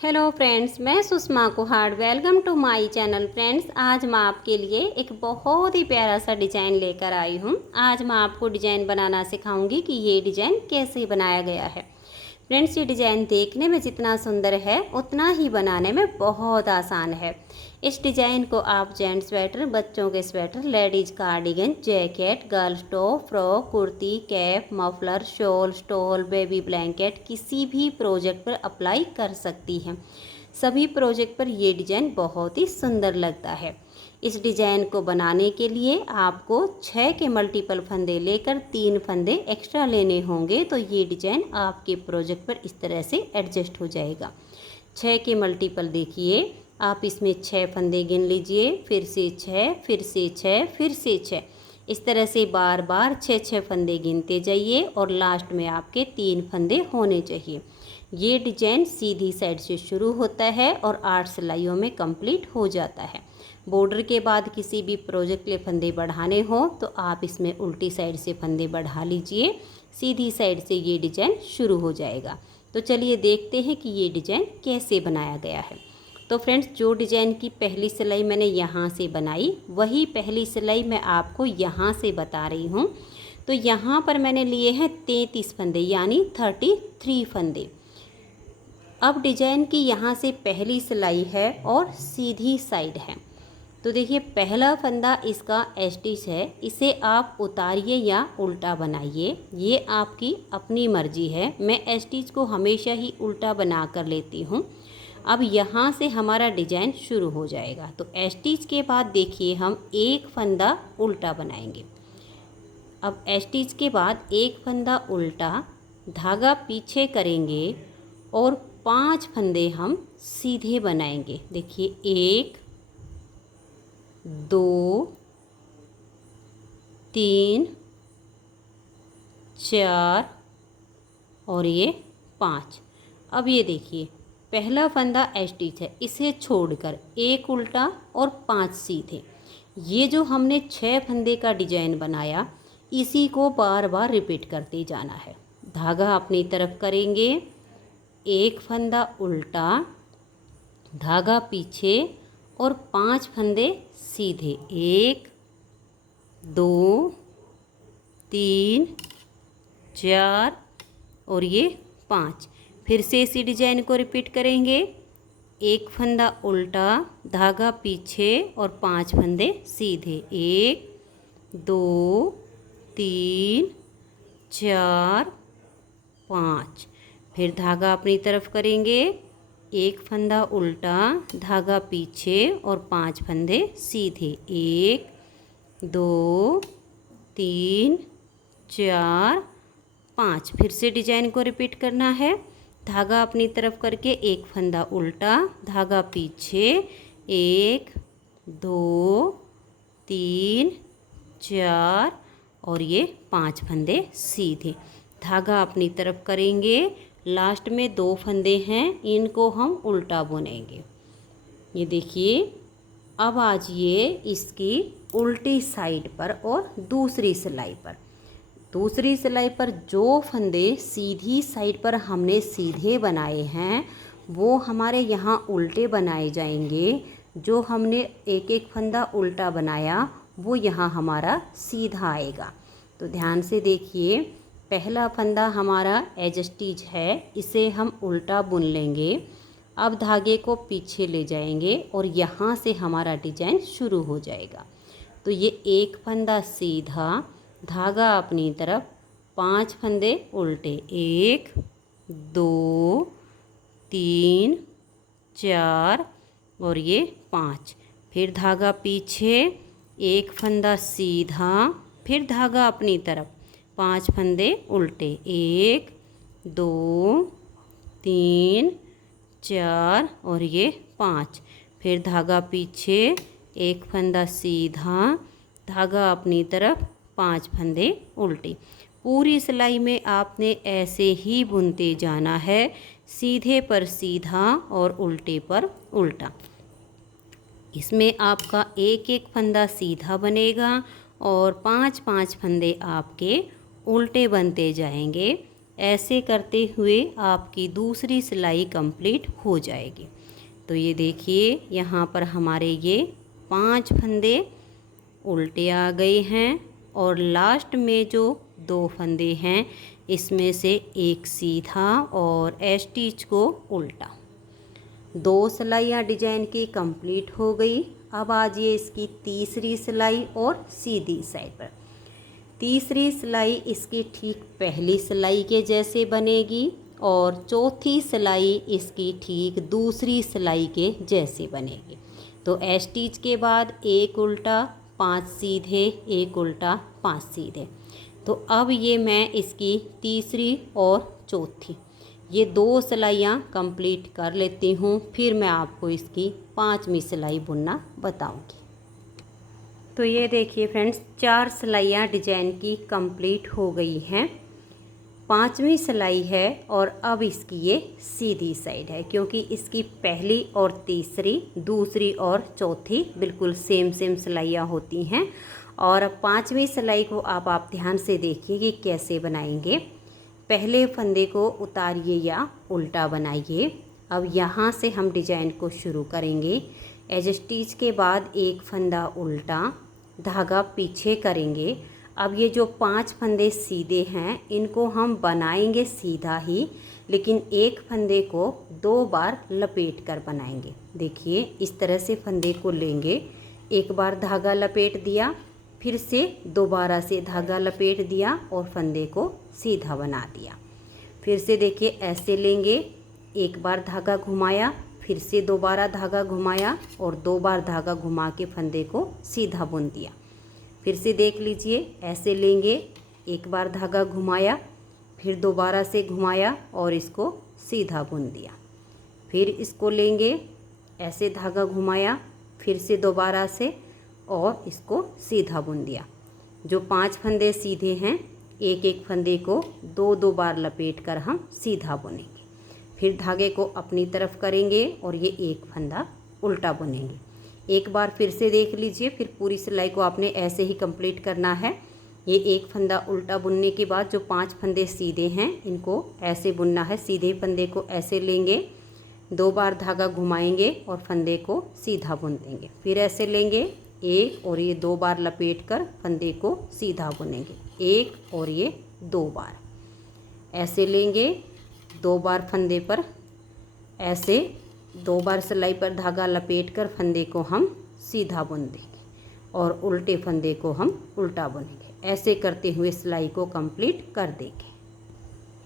Hello friends, मैं Sushma Kuhad. Welcome to my channel. Friends, आज मैं आपके लिए एक बहुत ही प्यारा सा डिज़ाइन लेकर आई हूँ। आज मैं आपको डिज़ाइन बनाना सिखाऊंगी कि ये डिज़ाइन कैसे बनाया गया है। फ्रेंड्स, ये डिज़ाइन देखने में जितना सुंदर है उतना ही बनाने में बहुत आसान है। इस डिज़ाइन को आप जेंट्स स्वेटर, बच्चों के sweater, ladies cardigan, jacket, girls top, frock, kurti, cap, muffler, shawl, stall, baby blanket किसी भी प्रोजेक्ट पर अप्लाई कर सकती हैं। सभी प्रोजेक्ट पर ये डिज़ाइन बहुत ही सुंदर लगता है। इस डिज़ाइन को बनाने के लिए आपको 6 के मल्टीपल फंदे लेकर 3 फंदे एक्स्ट्रा लेने होंगे, तो ये डिज़ाइन आपके प्रोजेक्ट पर इस तरह से एडजस्ट हो जाएगा। 6 के मल्टीपल देखिए, आप इसमें 6 फंदे गिन लीजिए, फिर से 6, फिर से 6, फिर से 6। इस तरह से बार बार 6 फंदे गिनते जाइए और लास्ट में आपके 3 फंदे होने चाहिए। ये डिज़ाइन सीधी साइड से शुरू होता है और 8 सिलाइयों में कंप्लीट हो जाता है। बॉर्डर के बाद किसी भी प्रोजेक्ट के फंदे बढ़ाने हो तो आप इसमें उल्टी साइड से फंदे बढ़ा लीजिए, सीधी साइड से ये डिज़ाइन शुरू हो जाएगा। तो चलिए देखते हैं कि ये डिज़ाइन कैसे बनाया गया है। तो फ्रेंड्स, जो डिज़ाइन की पहली सिलाई मैंने यहाँ से बनाई, वही पहली सिलाई मैं आपको यहाँ से बता रही हूँ। तो यहाँ पर मैंने लिए हैं 33 फंदे, यानी 33 फंदे। अब डिज़ाइन की यहाँ से पहली सिलाई है और सीधी साइड है। तो देखिए, पहला फंदा इसका स्टिच है, इसे आप उतारिए या उल्टा बनाइए, ये आपकी अपनी मर्जी है। मैं स्टिच को हमेशा ही उल्टा बना कर लेती हूँ। अब यहाँ से हमारा डिज़ाइन शुरू हो जाएगा। तो स्टिच के बाद देखिए, हम एक फंदा उल्टा बनाएंगे। अब स्टिच के बाद एक फंदा उल्टा, धागा पीछे करेंगे और 5 फंदे हम सीधे बनाएंगे। देखिए, 1 2 3 4 और ये 5। अब ये देखिए, पहला फंदा स्टिच है, इसे छोड़कर एक उल्टा और 5 सीधे। ये जो हमने 6 फंदे का डिजाइन बनाया, इसी को बार बार रिपीट करते जाना है। धागा अपनी तरफ करेंगे, एक फंदा उल्टा, धागा पीछे और 5 फंदे सीधे। 1 2 3 4 और ये 5। फिर से इसी डिजाइन को रिपीट करेंगे, एक फंदा उल्टा, धागा पीछे और 5 फंदे सीधे। 1 2 3 4 5। फिर धागा अपनी तरफ करेंगे, एक फंदा उल्टा, धागा पीछे और 5 फंदे सीधे। 1 2 3 4 5। फिर से डिजाइन को रिपीट करना है। धागा अपनी तरफ करके एक फंदा उल्टा, धागा पीछे, 1 2 3 4 और ये 5 फंदे सीधे। धागा अपनी तरफ करेंगे, लास्ट में 2 फंदे हैं, इनको हम उल्टा बुनेंगे। ये देखिए, अब आजिए इसकी उल्टी साइड पर और दूसरी सिलाई पर। दूसरी सिलाई पर जो फंदे सीधी साइड पर हमने सीधे बनाए हैं, वो हमारे यहाँ उल्टे बनाए जाएंगे। जो हमने एक एक फंदा उल्टा बनाया, वो यहाँ हमारा सीधा आएगा। तो ध्यान से देखिए, पहला फंदा हमारा एज स्टिच है, इसे हम उल्टा बुन लेंगे। अब धागे को पीछे ले जाएंगे और यहाँ से हमारा डिजाइन शुरू हो जाएगा। तो ये एक फंदा सीधा, धागा अपनी तरफ, 5 फंदे उल्टे। 1 2 3 4 और ये 5। फिर धागा पीछे, एक फंदा सीधा, फिर धागा अपनी तरफ, 5 फंदे उल्टे। 1 2 3 4 और ये 5। फिर धागा पीछे, एक फंदा सीधा, धागा अपनी तरफ, 5 फंदे उल्टे। पूरी सिलाई में आपने ऐसे ही बुनते जाना है, सीधे पर सीधा और उल्टे पर उल्टा। इसमें आपका एक एक फंदा सीधा बनेगा और 5 फंदे आपके उल्टे बनते जाएंगे। ऐसे करते हुए आपकी दूसरी सिलाई कंप्लीट हो जाएगी। तो ये देखिए यहाँ पर हमारे ये 5 फंदे उल्टे आ गए हैं और लास्ट में जो 2 फंदे हैं इसमें से एक सीधा और स्टिच को उल्टा। 2 सिलाइयाँ डिजाइन की कंप्लीट हो गई। अब आ जाइए इसकी तीसरी सिलाई और सीधी साइड पर। तीसरी सिलाई इसकी ठीक पहली सिलाई के जैसे बनेगी और चौथी सिलाई इसकी ठीक दूसरी सिलाई के जैसे बनेगी। तो स्टिच के बाद एक उल्टा 5 सीधे, एक उल्टा 5 सीधे। तो अब ये मैं इसकी तीसरी और चौथी ये 2 सिलाइयाँ कंप्लीट कर लेती हूँ, फिर मैं आपको इसकी 5वीं सिलाई बुनना बताऊँगी। तो ये देखिए फ्रेंड्स 4 सिलाइयाँ डिजाइन की कंप्लीट हो गई हैं। 5वीं सिलाई है और अब इसकी ये सीधी साइड है, क्योंकि इसकी पहली और तीसरी, दूसरी और चौथी बिल्कुल सेम सिलाइयाँ होती हैं। और 5वीं सिलाई को आप ध्यान से देखिए कि कैसे बनाएंगे। पहले फंदे को उतारिए या उल्टा बनाइए। अब यहाँ से हम डिजाइन को शुरू करेंगे। एज स्टिच के बाद एक फंदा उल्टा, धागा पीछे करेंगे। अब ये जो 5 फंदे सीधे हैं इनको हम बनाएंगे सीधा ही, लेकिन एक फंदे को 2 बार लपेट कर बनाएंगे। देखिए इस तरह से फंदे को लेंगे, एक बार धागा लपेट दिया, फिर से दोबारा से धागा लपेट दिया और फंदे को सीधा बना दिया। फिर से देखिए ऐसे लेंगे, एक बार धागा घुमाया, फिर से दोबारा धागा घुमाया और 2 बार धागा घुमा के फंदे को सीधा बुन दिया। फिर से देख लीजिए ऐसे लेंगे, एक बार धागा घुमाया, फिर दोबारा से घुमाया और इसको सीधा बुन दिया। फिर इसको लेंगे, ऐसे धागा घुमाया, फिर से दोबारा से और इसको सीधा बुन दिया। जो 5 फंदे सीधे हैं एक एक फंदे को 2-2 बार लपेट कर हम सीधा बुनेंगे। फिर धागे को अपनी तरफ करेंगे और ये एक फंदा उल्टा बुनेंगे। एक बार फिर से देख लीजिए, फिर पूरी सिलाई को आपने ऐसे ही कंप्लीट करना है। ये एक फंदा उल्टा बुनने के बाद जो 5 फंदे सीधे हैं इनको ऐसे बुनना है। सीधे फंदे को ऐसे लेंगे, 2 बार धागा घुमाएंगे और फंदे को सीधा बुन देंगे। फिर ऐसे लेंगे एक और ये 2 बार लपेट कर फंदे को सीधा बुनेंगे, एक और ये 2 बार। ऐसे लेंगे, 2 बार फंदे पर ऐसे 2 बार सिलाई पर धागा लपेट कर फंदे को हम सीधा बुन देंगे और उल्टे फंदे को हम उल्टा बुनेंगे। ऐसे करते हुए सिलाई को कंप्लीट कर देंगे।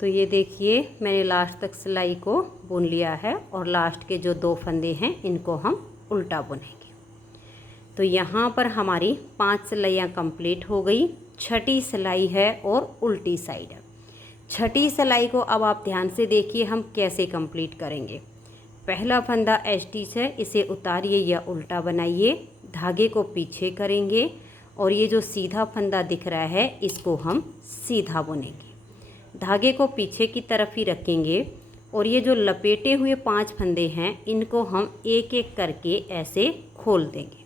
तो ये देखिए मैंने लास्ट तक सिलाई को बुन लिया है और लास्ट के जो 2 फंदे हैं इनको हम उल्टा बुनेंगे। तो यहाँ पर हमारी 5 सिलाइयाँ कंप्लीट हो गई। छठी सिलाई है और उल्टी साइड है। छठी सिलाई को अब आप ध्यान से देखिए हम कैसे कंप्लीट करेंगे। पहला फंदा स्टिच है, इसे उतारिए या उल्टा बनाइए, धागे को पीछे करेंगे और ये जो सीधा फंदा दिख रहा है इसको हम सीधा बुनेंगे। धागे को पीछे की तरफ ही रखेंगे और ये जो लपेटे हुए 5 फंदे हैं इनको हम एक एक करके ऐसे खोल देंगे।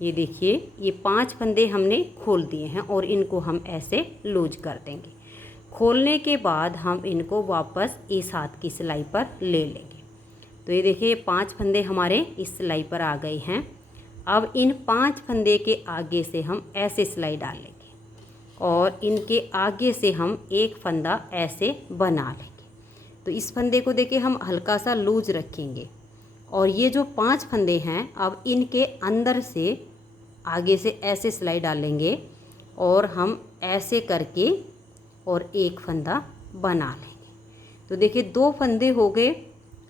ये देखिए ये 5 फंदे हमने खोल दिए हैं और इनको हम ऐसे लूज कर देंगे। खोलने के बाद हम इनको वापस इस हाथ की सिलाई पर ले लेंगे। तो ये देखिए 5 फंदे हमारे इस सिलाई पर आ गए हैं। अब इन 5 फंदे के आगे से हम ऐसे सिलाई डालेंगे और इनके आगे से हम एक फंदा ऐसे बना लेंगे। तो इस फंदे को देखिए हम हल्का सा लूज रखेंगे और ये जो 5 फंदे हैं अब इनके अंदर से आगे से ऐसे सिलाई डालेंगे और हम ऐसे करके और एक फंदा बना लेंगे। तो देखिए 2 फंदे हो गए।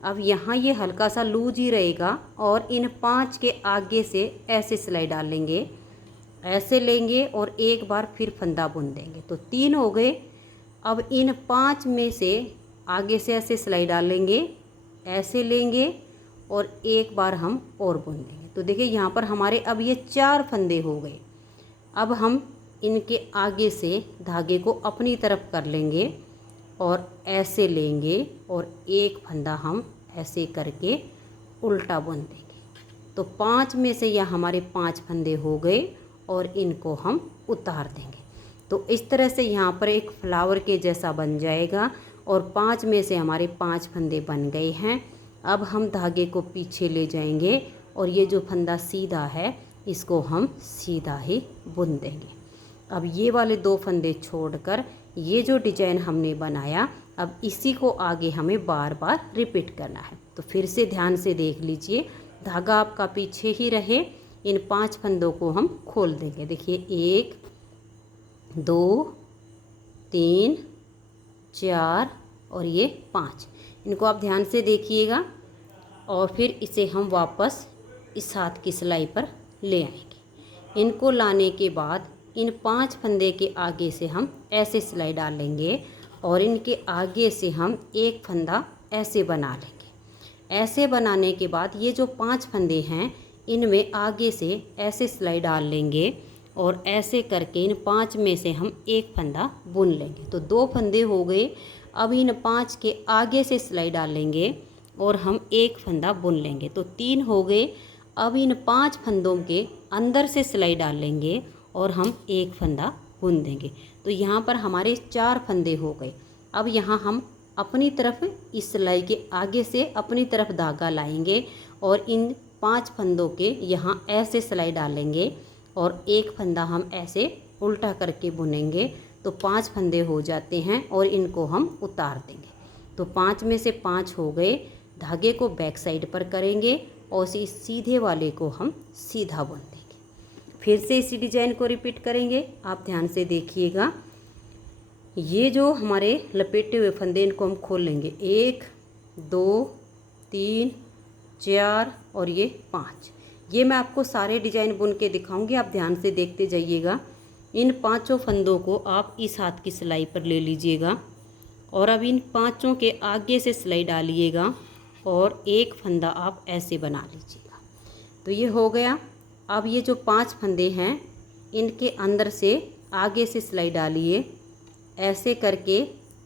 अब यहाँ ये हल्का सा लूज ही रहेगा और इन 5 के आगे से ऐसे सिलाई डालेंगे, ऐसे लेंगे और एक बार फिर फंदा बुन देंगे। तो 3 हो गए। अब इन 5 में से आगे से ऐसे सिलाई डालेंगे, ऐसे लेंगे और एक बार हम और बुन देंगे। तो देखिए यहाँ पर हमारे अब ये 4 फंदे हो गए। अब हम इनके आगे से धागे को अपनी तरफ कर लेंगे और ऐसे लेंगे और एक फंदा हम ऐसे करके उल्टा बुन देंगे। तो 5 में से यह हमारे 5 फंदे हो गए और इनको हम उतार देंगे। तो इस तरह से यहाँ पर एक फ्लावर के जैसा बन जाएगा और 5 में से हमारे 5 फंदे बन गए हैं। अब हम धागे को पीछे ले जाएंगे और ये जो फंदा सीधा है इसको हम सीधा ही बुन देंगे। अब ये वाले 2 फंदे छोड़कर ये जो डिजाइन हमने बनाया, अब इसी को आगे हमें बार बार रिपीट करना है। तो फिर से ध्यान से देख लीजिए, धागा आपका पीछे ही रहे। इन 5 फंदों को हम खोल देंगे। देखिए 1 2 3 4 और ये 5। इनको आप ध्यान से देखिएगा और फिर इसे हम वापस इस हाथ की सिलाई पर ले आएंगे। इनको लाने के बाद इन 5 फंदे के आगे से हम ऐसे सिलाई डालेंगे और इनके आगे से हम एक फंदा ऐसे बना लेंगे। ऐसे बनाने के बाद ये जो 5 फंदे हैं इनमें आगे से ऐसे सिलाई डाल लेंगे और ऐसे करके इन 5 में से हम एक फंदा बुन लेंगे। तो 2 फंदे हो गए। अब इन 5 के आगे से सिलाई डालेंगे और हम एक फंदा बुन लेंगे, तो 3 हो गए। अब इन 5 फंदों के अंदर से सिलाई डालेंगे और हम एक फंदा बुन देंगे। तो यहाँ पर हमारे 4 फंदे हो गए। अब यहाँ हम अपनी तरफ इस सिलाई के आगे से अपनी तरफ धागा लाएंगे और इन 5 फंदों के यहाँ ऐसे सिलाई डालेंगे और एक फंदा हम ऐसे उल्टा करके बुनेंगे। तो 5 फंदे हो जाते हैं और इनको हम उतार देंगे। तो 5 में से 5 हो गए। धागे को बैक साइड पर करेंगे और इस सीधे वाले को हम सीधा बुन देंगे। फिर से इसी डिजाइन को रिपीट करेंगे। आप ध्यान से देखिएगा, ये जो हमारे लपेटे हुए फंदे इनको हम खोल लेंगे। 1 2 3 4 और ये 5। ये मैं आपको सारे डिजाइन बुन के दिखाऊंगी, आप ध्यान से देखते जाइएगा। इन 5 फंदों को आप इस हाथ की सिलाई पर ले लीजिएगा और अब इन 5 के आगे से सिलाई डालिएगा और एक फंदा आप ऐसे बना लीजिएगा। तो ये हो गया। अब ये जो 5 फंदे हैं इनके अंदर से आगे से सिलाई डालिए, ऐसे करके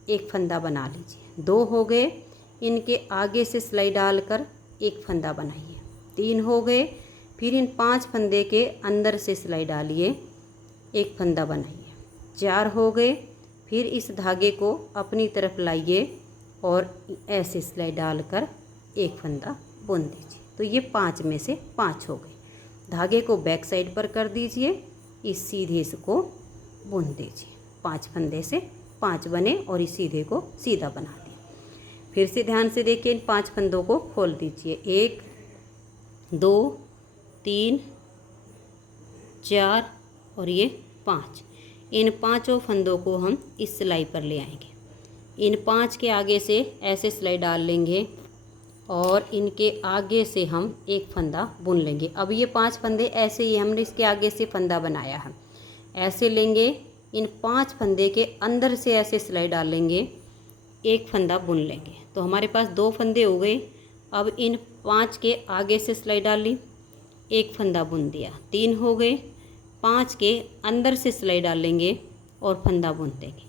एक फंदा बना लीजिए। 2 हो गए। इनके आगे से सिलाई डालकर एक फंदा बनाइए। 3 हो गए। फिर इन 5 फंदे के अंदर से सिलाई डालिए, एक फंदा बनाइए। 4 हो गए। फिर इस धागे को अपनी तरफ लाइए और ऐसे सिलाई डालकर एक फंदा बुन दीजिए। तो ये 5 में से 5 हो गए। धागे को बैक साइड पर कर दीजिए, इस सीधे से को बुन दीजिए। 5 फंदे से 5 बने और इस सीधे को सीधा बना दिया। फिर से ध्यान से देखिए, इन 5 फंदों को खोल दीजिए। 1 2 3 4 और ये 5। इन 5 फंदों को हम इस सिलाई पर ले आएंगे। इन 5 के आगे से ऐसे सिलाई डाल लेंगे और इनके आगे से हम एक फंदा बुन लेंगे। अब ये 5 फंदे ऐसे ही हमने इसके आगे से फंदा बनाया है, ऐसे लेंगे। इन 5 फंदे के अंदर से ऐसे सिलाई डालेंगे, एक फंदा बुन लेंगे। तो हमारे पास 2 फंदे हो गए। अब इन 5 के आगे से सिलाई डाली, एक फंदा बुन दिया। 3 हो गए। 5 के अंदर से सिलाई डालेंगे और फंदा बुन देंगे।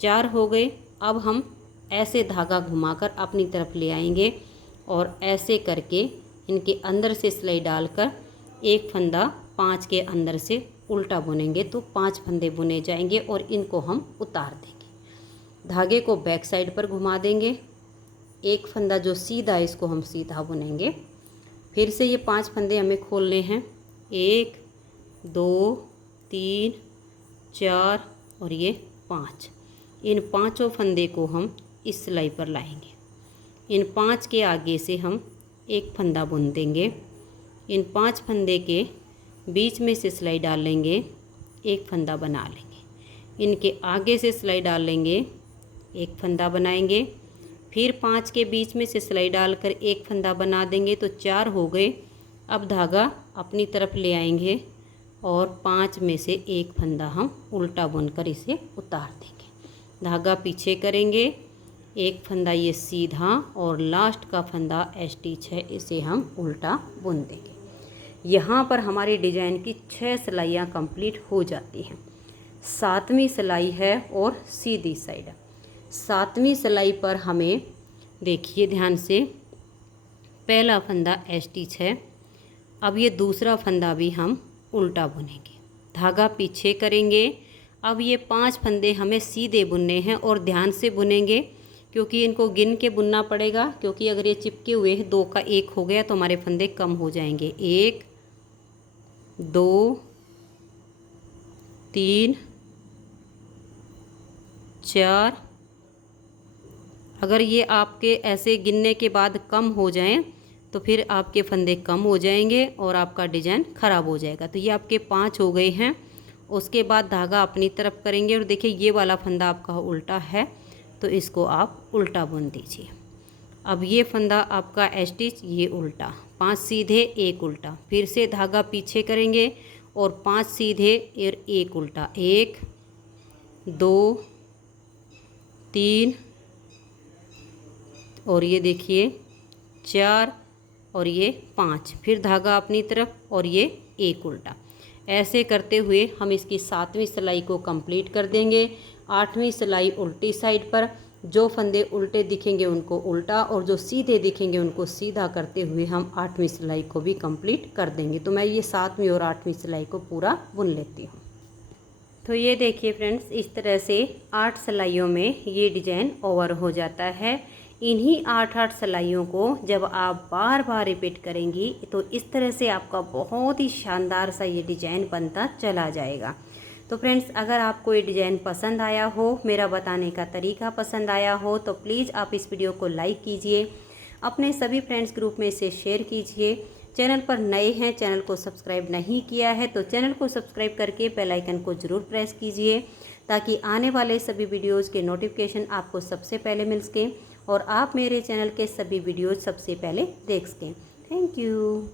4 हो गए। अब हम ऐसे धागा घुमाकर अपनी तरफ ले आएंगे और ऐसे करके इनके अंदर से सिलाई डालकर एक फंदा 5 के अंदर से उल्टा बुनेंगे। तो 5 फंदे बुने जाएंगे और इनको हम उतार देंगे। धागे को बैक साइड पर घुमा देंगे। एक फंदा जो सीधा है इसको हम सीधा बुनेंगे। फिर से ये 5 फंदे हमें खोलने हैं। 1 2 3 4 और ये 5। इन 5 फंदे को हम इस सिलाई पर लाएंगे। इन 5 के आगे से हम एक फंदा बुन देंगे। इन 5 फंदे के बीच में से सिलाई डाल लेंगे, एक फंदा बना लेंगे। इनके आगे से सिलाई डाल लेंगे, एक फंदा बनाएंगे। फिर 5 के बीच में से सिलाई डालकर एक फंदा बना देंगे। तो 4 हो गए। अब धागा अपनी तरफ ले आएंगे और 5 में से एक फंदा हम उल्टा बुनकर इसे उतार देंगे। धागा पीछे करेंगे, एक फंदा ये सीधा और लास्ट का फंदा स्टिच है, इसे हम उल्टा बुन देंगे। यहाँ पर हमारी डिजाइन की 6 सिलाइयाँ कंप्लीट हो जाती हैं। 7वीं सिलाई है और सीधी साइड। 7वीं सिलाई पर हमें देखिए ध्यान से, पहला फंदा स्टिच है। अब ये दूसरा फंदा भी हम उल्टा बुनेंगे। धागा पीछे करेंगे, अब ये 5 फंदे हमें सीधे बुनने हैं और ध्यान से बुनेंगे, क्योंकि इनको गिन के बुनना पड़ेगा, क्योंकि अगर ये चिपके हुए हैं 2 का 1 हो गया तो हमारे फंदे कम हो जाएंगे। 1 2 3 4। अगर ये आपके ऐसे गिनने के बाद कम हो जाएं तो फिर आपके फंदे कम हो जाएंगे और आपका डिज़ाइन ख़राब हो जाएगा। तो ये आपके 5 हो गए हैं। उसके बाद धागा अपनी तरफ करेंगे और देखिए ये वाला फंदा आपका उल्टा है तो इसको आप उल्टा बुन दीजिए। अब ये फंदा आपका स्टिच ये उल्टा, 5 सीधे 1 उल्टा, फिर से धागा पीछे करेंगे और 5 सीधे और 1 उल्टा, 1 2 3 और ये देखिए 4 और ये 5, फिर धागा अपनी तरफ और ये 1 उल्टा। ऐसे करते हुए हम इसकी 7वीं सिलाई को कंप्लीट कर देंगे। 8वीं सिलाई उल्टी साइड पर, जो फंदे उल्टे दिखेंगे उनको उल्टा और जो सीधे दिखेंगे उनको सीधा करते हुए हम 8वीं सिलाई को भी कंप्लीट कर देंगे। तो मैं ये 7वीं और 8वीं सिलाई को पूरा बुन लेती हूँ। तो ये देखिए फ्रेंड्स, इस तरह से 8 सिलाइयों में ये डिज़ाइन ओवर हो जाता है। इन्हीं 8 सिलाइयों को जब आप बार बार रिपीट करेंगी तो इस तरह से आपका बहुत ही शानदार सा ये डिज़ाइन बनता चला जाएगा। तो फ्रेंड्स, अगर आपको ये डिज़ाइन पसंद आया हो, मेरा बताने का तरीका पसंद आया हो, तो प्लीज़ आप इस वीडियो को लाइक कीजिए, अपने सभी फ्रेंड्स ग्रुप में इसे शेयर कीजिए। चैनल पर नए हैं, चैनल को सब्सक्राइब नहीं किया है तो चैनल को सब्सक्राइब करके बेल आइकन को ज़रूर प्रेस कीजिए, ताकि आने वाले सभी वीडियोज़ के नोटिफिकेशन आपको सबसे पहले मिल सकें और आप मेरे चैनल के सभी वीडियोज़ सबसे पहले देख सकें। Thank you.